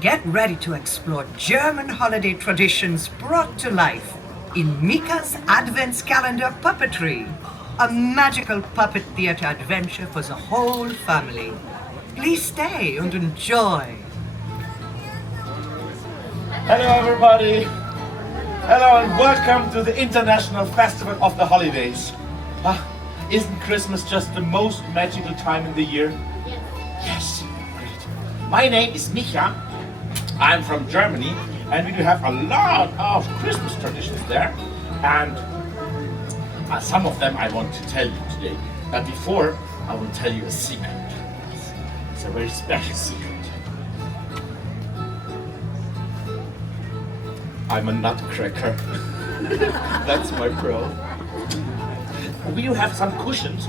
Get ready to explore German holiday traditions brought to life in Micha's Adventskalendar Puppetry, a magical puppet theater adventure for the whole family. Please stay and enjoy. Hello everybody! Hello and welcome to the International Festival of the Holidays. Isn't Christmas just the most magical time in the year? Yes, great. My name is Micha. I'm from Germany and we do have a lot of Christmas traditions there. And some of them I want to tell you today. But before, I will tell you a secret. It's a very special secret. I'm a nutcracker. That's my pro. We do have some cushions.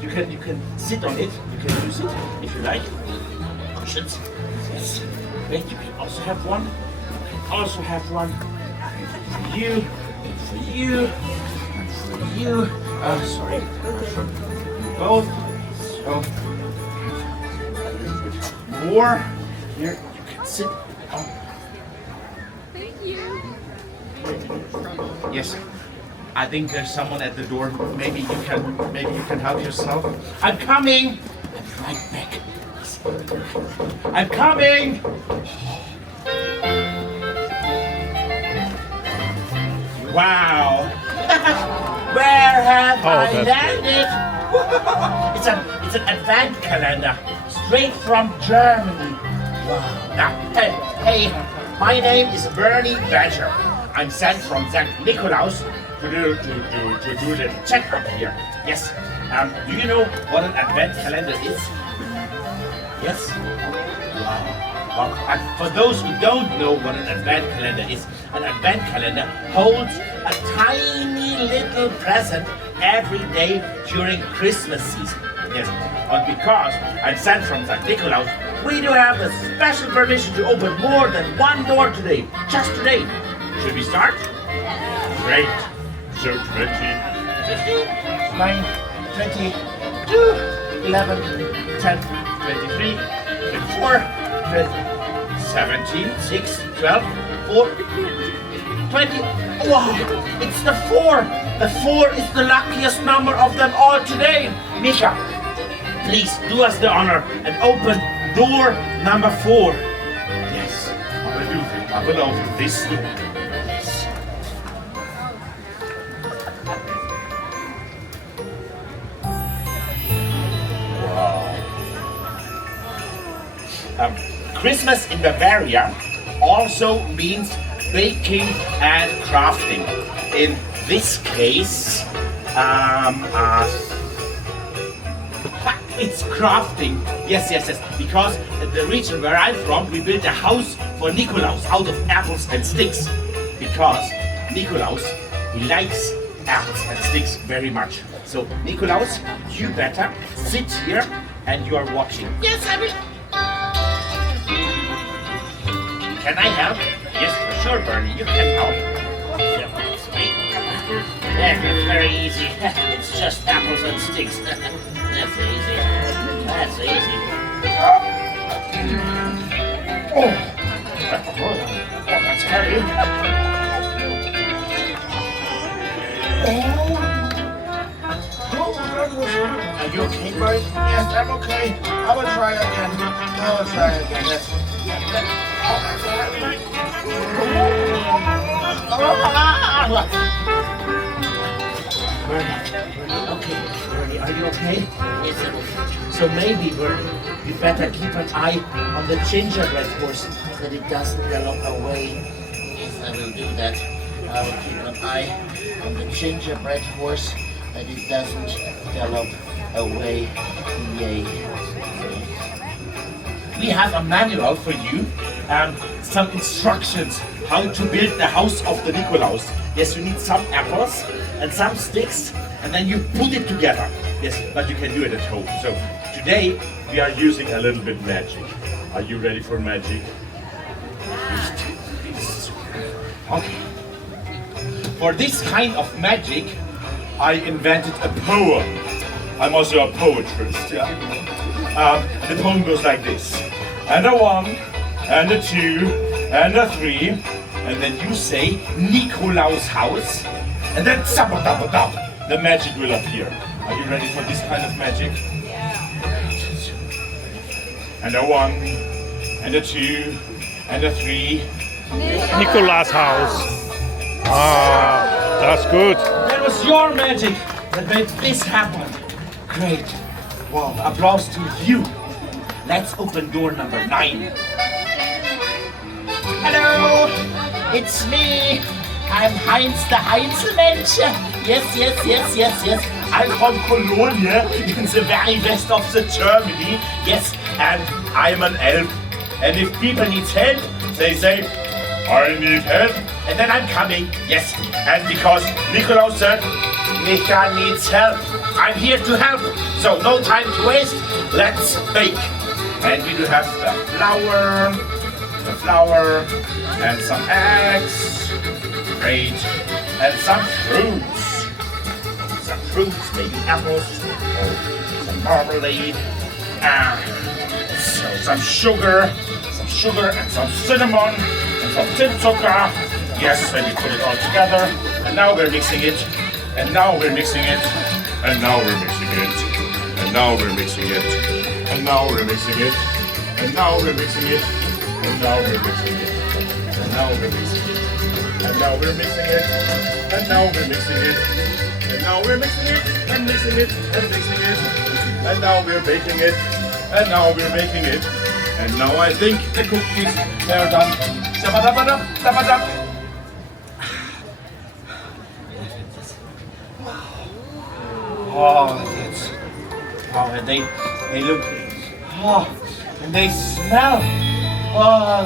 You can sit on it. You can use it if you like. Cushions. Yes. Wait, you can also have one. You can also have one for you, and for you, and for you. Sorry. For you both. So more. Here you can sit on. Yes, I think there's someone at the door. Maybe you can help yourself. I'm coming. I'll be right back. I'm coming. Wow. Where have I landed? It's an Adventskalendar straight from Germany. Wow. Now, hey, my name is Bernie Badger. I'm sent from St. Nikolaus to do the checkup here. Yes. Do you know what an advent calendar is? Yes? Wow. And for those who don't know what an advent calendar is, an advent calendar holds a tiny little present every day during Christmas season. Yes. And because I'm sent from St. Nikolaus, we do have a special permission to open more than one door today. Just today. Should we start? Great. So 20, 15, 9, 22, 11, 10, 23, 24, 17, 6, 12, 4, 20. Wow, it's the 4. The 4 is the luckiest number of them all today. Micha, please do us the honor and open door number 4. Yes, I will do that. I will open this door. Christmas in Bavaria also means baking and crafting. In this case, it's crafting. Yes. Because the region where I'm from, we built a house for Nikolaus out of apples and sticks. Because Nikolaus, he likes apples and sticks very much. So Nikolaus, you better sit here and you are watching. Yes, I will. Can I help? Yes, for sure, Bernie. You can help. Yeah, that's very easy. It's just apples and sticks. That's easy. That's easy. Oh, that's heavy. Are you okay, Bernie? Yes, I'm okay. I will try again. Yes. Bernie, are you okay? Yes. So maybe, Bernie, you better keep an eye on the gingerbread horse that it doesn't gallop away. Yes, I will do that. I will keep an eye on the gingerbread horse that it doesn't gallop away. Yay. We have a manual for you and some instructions how to build the house of the Nikolaus. Yes, you need some apples and some sticks and then you put it together. Yes, but you can do it at home. So today we are using a little bit magic. Are you ready for magic? Okay. For this kind of magic, I invented a poem. I'm also a poetrist, yeah. The poem goes like this. And a 1, and a 2, and a 3, and then you say Nikolaus house, and then sabadabadab, the magic will appear. Are you ready for this kind of magic? And a 1, and a 2, and a 3. Nicolas house. Ah, that's good. That was your magic that made this happen. Great. Wow, applause to you. Let's open door number 9. Hello, it's me. I'm Heinz the Heinzelmensch. Yes. I'm from Cologne, in the very west of the Germany. Yes, and I'm an elf. And if people need help, they say, I need help. And then I'm coming, yes. And because Nikolaus said, Micha needs help, I'm here to help. So no time to waste, let's bake. And we do have the flour, and some eggs, great, and some fruits. Maybe apples, or some marmalade, so some sugar, and some cinnamon, and some Tinzucker. Yes, and we put it all together, and now we're mixing it, and now we're mixing it, and now we're mixing it, and now we're mixing it, and now we're mixing it, and now we're mixing it, and now we're mixing it, and now we're mixing it, and now we're mixing it, and now we're mixing it, and now we're mixing it, and mixing it, and mixing it, and now we're baking it, and now we're making it, and now I think the cookies are done. Shabadabadab, shabadab. And they look, and they smell.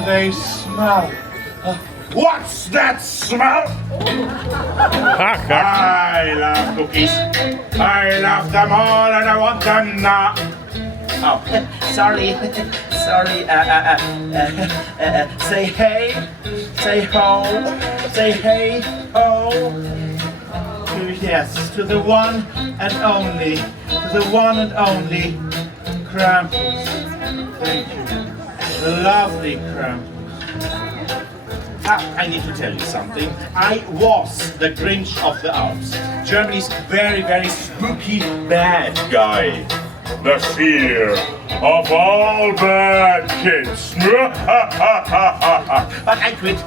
They smell. What's that smell? I love cookies. I love them all, and I want them now. Oh, sorry. Say hey, say ho, say hey ho. Yes, to the one and only, Krampus. Thank you, the lovely Krampus. I need to tell you something. I was the Grinch of the Alps, Germany's very, very spooky bad guy. The fear of all bad kids. But I quit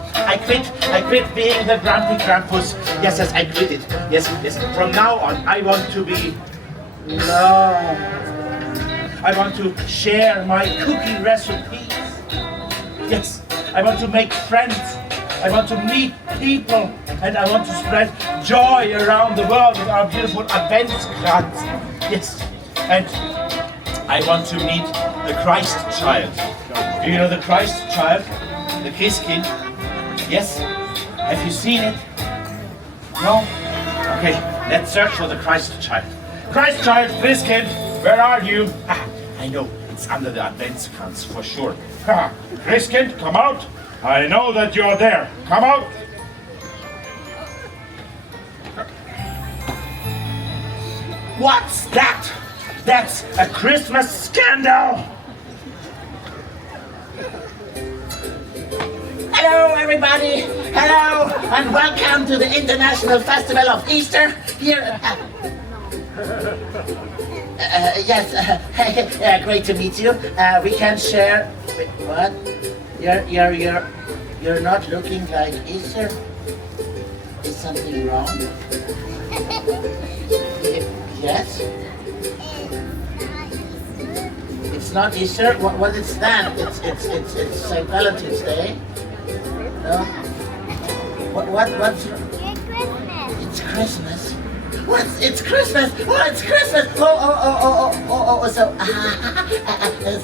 being the grumpy Krampus. Yes, I quit it. Yes. From now on, I want to be love. I want to share my cookie recipes. Yes, I want to make friends. I want to meet people. And I want to spread joy around the world with our beautiful Adventskalendar. Yes, and I want to meet the Christ child. Do you know the Christ child? The Christkind? Yes? Have you seen it? No? Okay, let's search for the Christ child. Christ child, Christkind, where are you? I know, it's under the Adventskrantz for sure. Christkind, come out. I know that you're there. Come out. What's that? That's a Christmas scandal! Hello everybody! Hello and welcome to the International Festival of Easter here. Yes, great to meet you. We can share. Wait, what? You're not looking like Easter? Is something wrong? Yes? It's not Easter. What is that? It's St. Valentine's Day. No. What's? It's Christmas. What? It's Christmas. Oh, it's Christmas. Oh. So,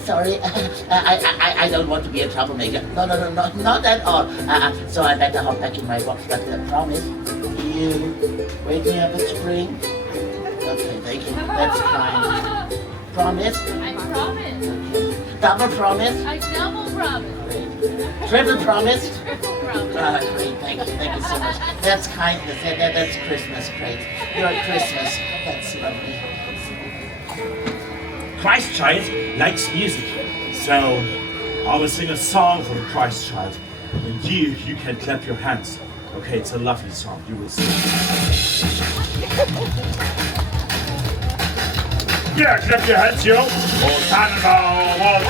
sorry. I don't want to be a troublemaker. No, not at all. So I better hop back in my box. But promise, you wake me up at spring. Okay, thank you. That's kind. Promise? I promise. Double promise? I double promise. Triple promise? Triple promise. Great, thank you so much. That's kindness. That's Christmas. Great. You're Christmas. That's lovely. Christ child likes music, so I will sing a song for the Christ child. And you can clap your hands. Okay, it's a lovely song. You will sing. Yeah, clap your hands, yo. Oh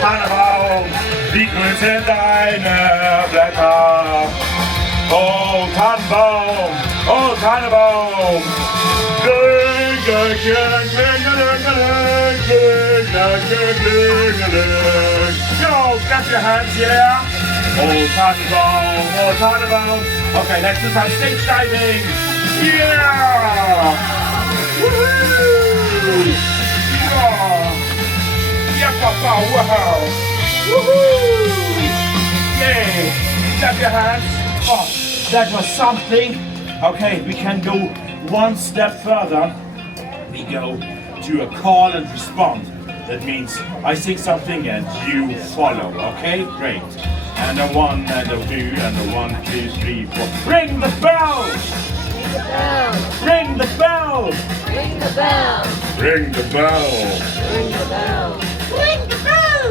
Tannenbaum, wie grün sind deine Blätter. Oh Tannenbaum, Yo, clap your hands, yeah. Oh Tannenbaum. Okay, let's do some stage diving. Yeah. Woohoo. Yeah, papa, wow. Woohoo. Yay. Clap your hands. Oh, that was something. Okay, we can go one step further. We go to a call and respond. That means I sing something and you follow, okay? Great. And a 1 and a 2 and a 1, 2, 3, 4. Ring the bell! Ring the bell! Ring the bell! Ring the bell! Ring the bell! Ring the bell! Ring the bell!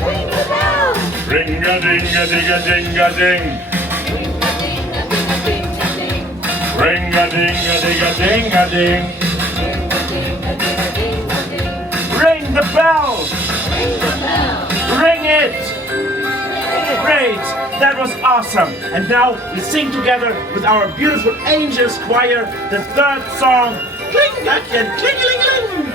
Ring the bell! Ring a ding a ding a ding a ding! Ring a ding a ding a ding a ding! Ring the bell! Ring the bell! Ring it! Great! That was awesome! And now we sing together with our beautiful Angels Choir the third song. Kling-gackchen, kling-a-ling-a-ling!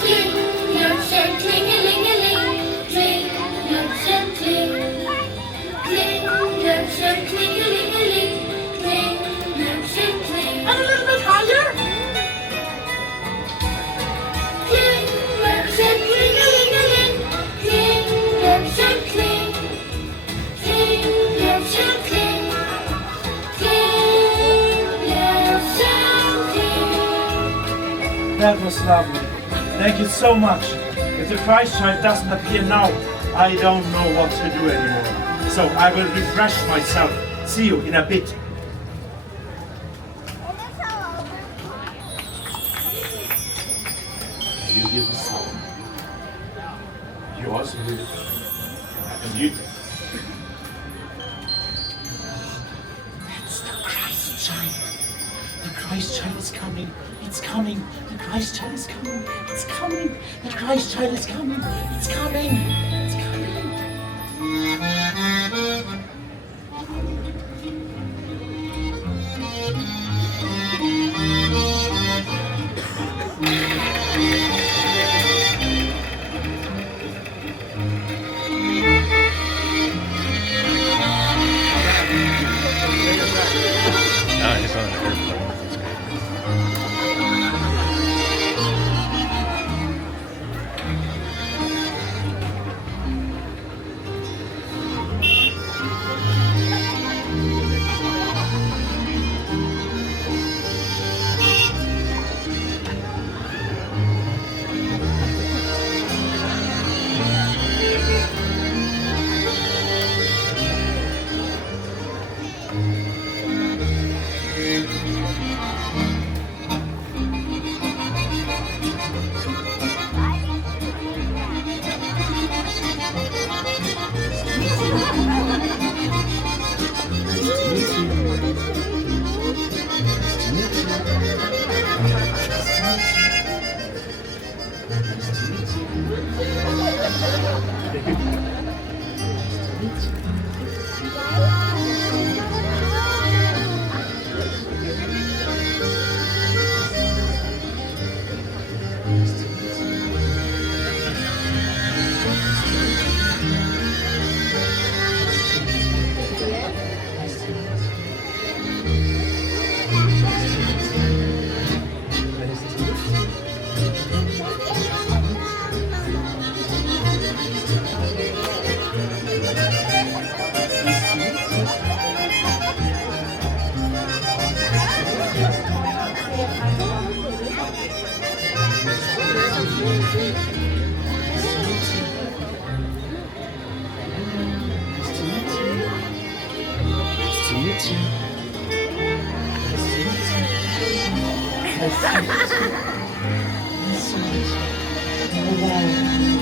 Kling-gackchen, kling-a-ling-a-ling. Kling-gackchen, kling. Kling-gackchen, kling-a-ling-a-ling. Kling-gackchen, kling. And a little bit higher. Kling-gackchen, kling-a-ling-a-ling. Kling-gackchen, kling. Kling-gackchen, kling. Kling-gackchen, kling. That was lovely. Thank you so much. If the Christ child doesn't appear now, I don't know what to do anymore. So I will refresh myself. See you in a bit. You hear the sound. You also hear it. And you. That's the Christ child. The Christ child is coming. It's coming. The Christ child is coming. It's coming. The Christ child is coming. It's coming. It's coming. Ah, he's on an airplane. That's great.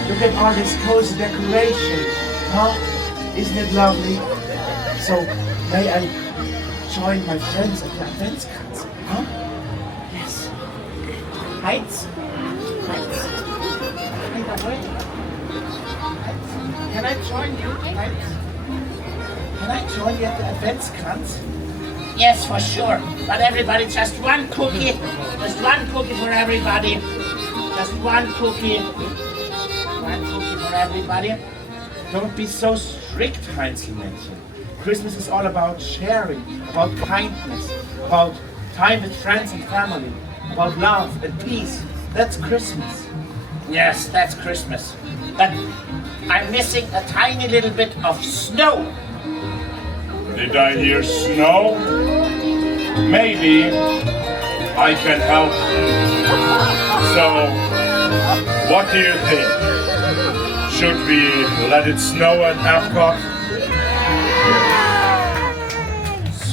Look at all this cozy decoration, huh? Isn't it lovely? So, may I join my friends at the Adventskalendar? Huh? Yes. Heinz? Heinz? Can I join you, Heinz? Can I join you at the Adventskalendar? Yes, for sure. But everybody, just one cookie. Just one cookie for everybody. Just one cookie. One cookie for everybody. Don't be so strict, Heinzelmännchen. Christmas is all about sharing, about kindness, about time with friends and family, about love and peace. That's Christmas. Yes, that's Christmas. But I'm missing a tiny little bit of snow. Did I hear snow? Maybe I can help you. So, what do you think? Should we let it snow at EPCOT?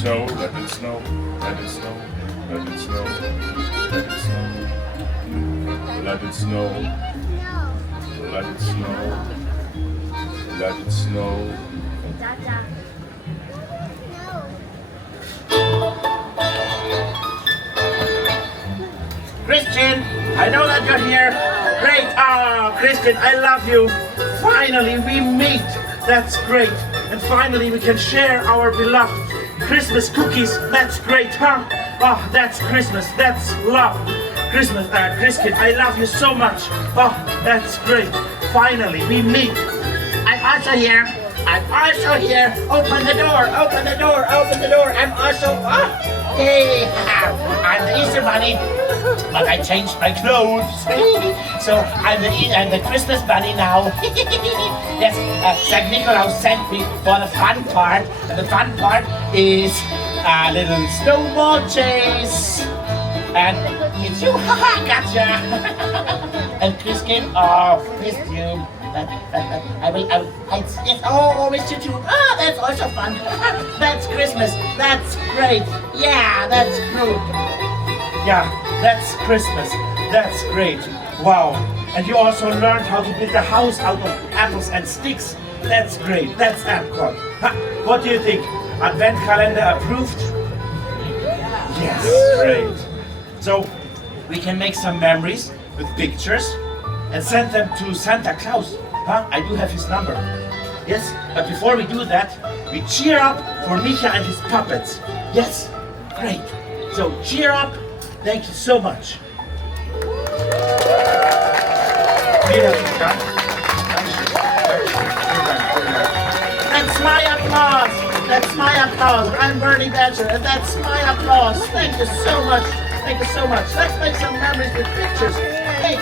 So, let it snow, let it snow, let it snow, let it snow, let it snow, let it snow, let it snow. Christian, I know that you're here. Great. Ah, Christian, I love you. Finally, we meet. That's great. And finally, we can share our beloved Christmas cookies. That's great, huh? Oh, that's Christmas. That's love. Christmas, Christian, I love you so much. Oh, that's great. Finally, we meet. I'm also here. I'm also here. Open the door. Open the door. Open the door. I'm also. Oh, hey, I'm the Easter Bunny. But I changed my clothes, so I'm the Christmas bunny now. Yes, St. Nicholas sent me for the fun part. And the fun part is a little snowball chase. And it's you, haha, gotcha. And Christine, oh, missed you. I will, yes, oh, missed you too. Ah, that's also fun. That's Christmas. That's great. Yeah, that's good. Yeah, that's Christmas. That's great. Wow. And you also learned how to build a house out of apples and sticks. That's great. That's EPCOT. What do you think? Adventskalendar approved? Yes. Great. So, we can make some memories with pictures and send them to Santa Claus. I do have his number. Yes, but before we do that, we cheer up for Micha and his puppets. Yes, great. So, cheer up. Thank you so much. That's my applause. That's my applause. I'm Bernie Badger, and that's my applause. Thank you so much. Thank you so much. Let's make some memories with pictures. Hey,